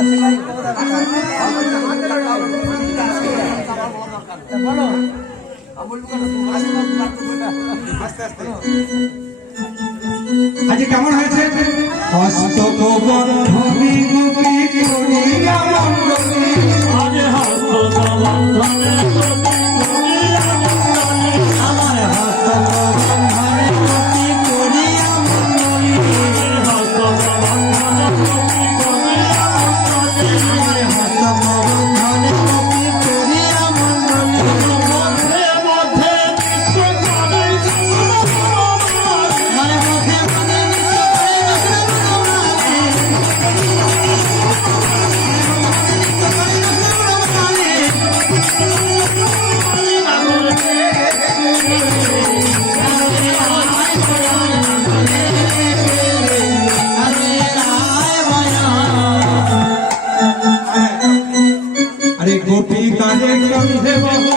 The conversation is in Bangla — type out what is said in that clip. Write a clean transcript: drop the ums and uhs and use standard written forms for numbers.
আজ কেমন হয়েছে? হস্ত বন্ধনী গোপী করিয়া মণ্ডলী, আজ হস্ত বন্ধনে আমার হস্ত বন্ধনে গোপী করিয়া মণ্ডলী, হস্ত বন্ধনে গোপী করিয়া মণ্ডলী, হস্ত বন্ধনে গোপী করিয়া মণ্ডলী, মধ্যে মধ্যে নৃত্য করে মানে মধ্যে মধ্যে अरे गोपी काले कंधे बहु